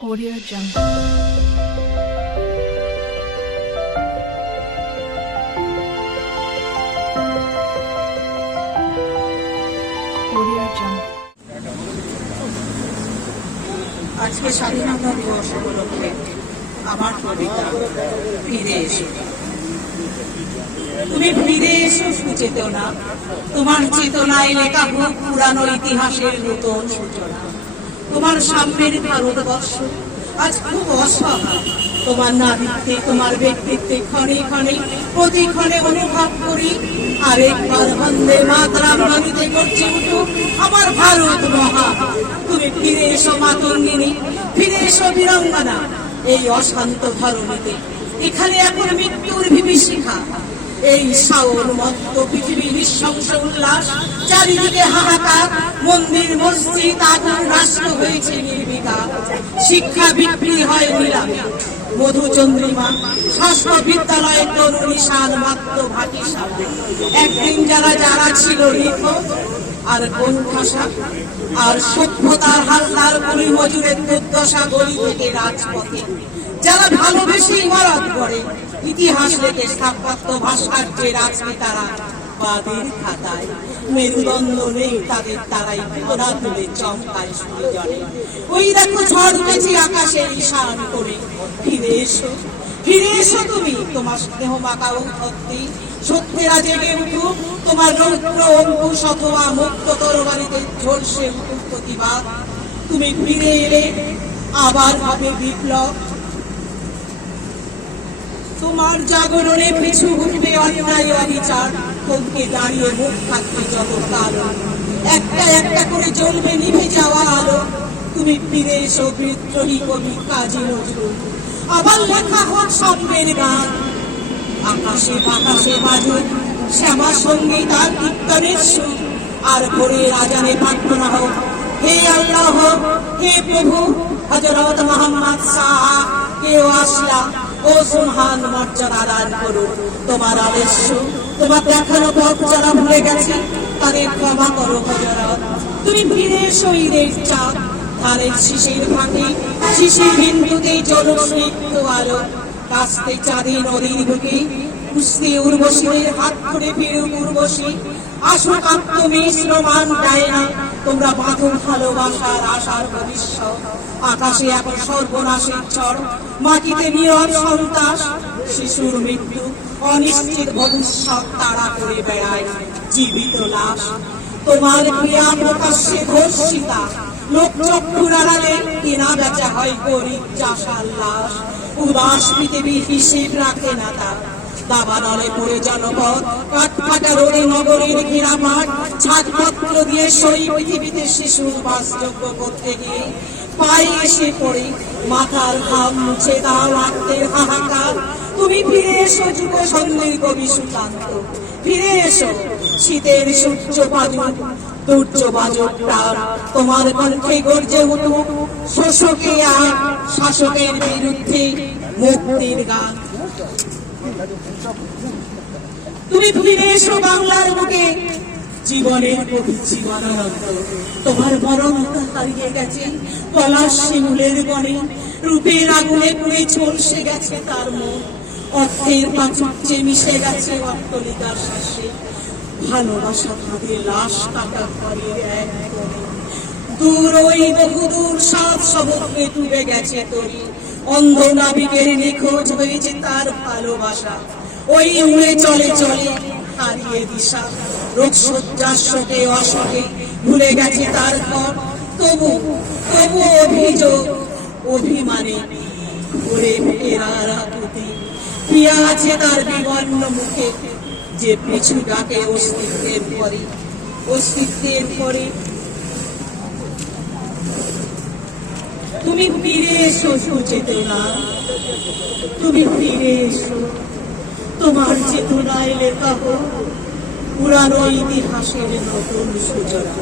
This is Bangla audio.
Audio Jungle. Audio Jungle. আজকে স্বাধীনতা দিবস উপলক্ষে আমার কবিতা ফিরে এসো। তুমি ফিরে এসো সুচেতনা, তোমার চেতনায় লেখা হোক পুরানো ইতিহাসের নতুন সূচনা। তোমার সামনের ভারতবর্ষ আজ খুব অসহায়, তোমার নারীত্বে তোমার ব্যক্তিত্বে ক্ষণে ক্ষণে প্রতিক্ষণে অনুভব করি। আরেকবার বন্দে মাতরম ধ্বনিতে গর্জে উঠুক আমার ভারত মহা। তুমি ফিরে এসো মাতঙ্গিনী, ফিরে এসো বীরাঙ্গনা। এই অশান্ত ধরণীতে এখানে এখন মৃত্যুর বিভীষিকা। এই শাওন মত্ত পৃথিবীর নৃশংস উল্লাস, চারিদিকে হাহাকার, মন্দির মসজিদ আগুন রাষ্ট্র হয়েছে নির্বিকার। শিক্ষা বিক্রি হয় নিলামে, মধুচন্দ্রিমা ষষ্ঠ বিদ্যালয়ের তরুণী সাল মাত্র ভাটি সামনে। একদিন যারা যারা ছিল নিখোঁজ আর কোণঠাসা, আর সভ্যতার হালদার কুলি মজুরের দুর্দশা গলি থেকে রাজপথে, যারা ভালোবেসে ইমারত করে ইতিহাস লেখে স্থাপত্য ভাস্কর্যে রাজনেতারা বাদের খাতায়। মেরুদণ্ড নেই তাদের, তারাই তোরা তুলে চমকায় সূর্যরে। ওই দেখো ঝড় উঠেছে আকাশের ঈশান করে। ফিরে এসো, ফিরে এসো তুমি, তোমার স্নেহ মাকাও ভক্তি সত্যেরা জেগে উঠুক। তোমার রৌদ্র অঙ্কুশ অথবা মুক্ত তরবারিতে ঝলসে উঠুক প্রতিবাদ। তুমি ফিরে এলে আবার হবে বিপ্লব। তোমার জাগরণে পিছু উঠবে অন্যায় অবিচার। থমকে দাঁড়িয়ে মুখ থাকবে যত কালো, একটা একটা করে জ্বলবে নিভে যাওয়া আলো। তুমি ফিরে এসো বিদ্রোহী কবি কাজী নজরুল, আবার লেখা হোক স্বপ্নের গান। আকাশে বাতাসে বাজুক শ্যামা সঙ্গীত আর কীর্তনের সুর। আর ভোরের আজানে প্রার্থনা হোক, হে আল্লাহ, হে প্রভু, হযরত মুহাম্মদ সাহা কেউ আসলা ও সুবহান মর্যাদা দান করুন। তোমার আদর্শ, তোমার দেখানো পথ যারা ভুলে গেছে তাদের ক্ষমা করো হযরত। তুমি ফিরে এসো ঈদের চাঁদ, ধানের শিশির ফাঁকে শিশির বিন্দুতে জলস্নিগ্ধ আলো। কাস্তে চাঁদে নদীর বুকে কুস্তি উর্বশীদের হাত ধরে ফিরুক উর্বশী। আসুক আত্মমিশ্রমান যায় না, তোমরা বাঁধো ভালোবাসার আশার ভবিষ্যৎ। আকাশে এখন সর্বনাশের ঝড়, মাটিতে নীরব সন্ত্রাস। শিশুর মৃত্যু অনিশ্চিত ভবিষ্যৎ তারা করে বেড়ায় জীবিত লাশ। তোমার ক্রিয়া প্রকাশ্যে ধর্ষিতা, লোকচক্ষুর আড়ালে কেনা বেচা হয় গরিব চাষার লাশ। উদাস পৃথিবী হিসেব রাখে না তার, দাবানলে পড়ে জনপদ কাঠফাটা রোডে নগরীর ঘেরা মাঠ। ছাদপত্র দিয়ে সই পৃথিবীতে শিশুর বাসযোগ্য করতে গিয়ে পায়ে এসে পড়ে মাথার ঘাম মুছে দাও আত্মের হাহাকার। তুমি ফিরে এসো যুব সন্ধ্যের কবি সুকান্ত, ফিরে এসো শীতের সূর্য বাজুক দুর্য বাজুক প্রাণ। তোমার কণ্ঠে গর্জে উঠুক শোষকে আর শাসকের বিরুদ্ধে মুক্তির গান। তুমি ফিরে এসো বাংলার বুকে জীবনের কবি জীবনানন্দ। তোমার মরণতা হারিয়ে গেছে পলাশ শিমুলের বনে, রূপের আগুনে পুড়ে ঝলসে গেছে তার মন। অর্থের প্রাচুর্যে মিশে গেছে অট্টলিকার শ্বাসে, ভালোবাসা তাদের লাশ কাটা ঘরের এক কোণে। দূর ওই বহুদূর সাত সমুদ্রে ডুবে গেছে তরি, অন্ধ নাবিকের নিখোঁজ হয়েছে তার ভালোবাসা। ওই উড়ে চলে চলে হারিয়ে দিশা, রোগশয্যার শোকে অশোকে ভুলে গেছে তার ঘর। তবু তবু অভিযোগ অভিমানে ঘুরে ফেরার আকুতি পিয়া আছে তার বিবর্ণ মুখে, যে পিছু ডাকে অস্তিত্বের পরে, অস্তিত্বের পরে। তুমি ফিরে এসো সুচেতনা, তুমি ফিরে এসো, তোমার চেতনায় লেখা হোক পুরানো ইতিহাসের নতুন সূচনা।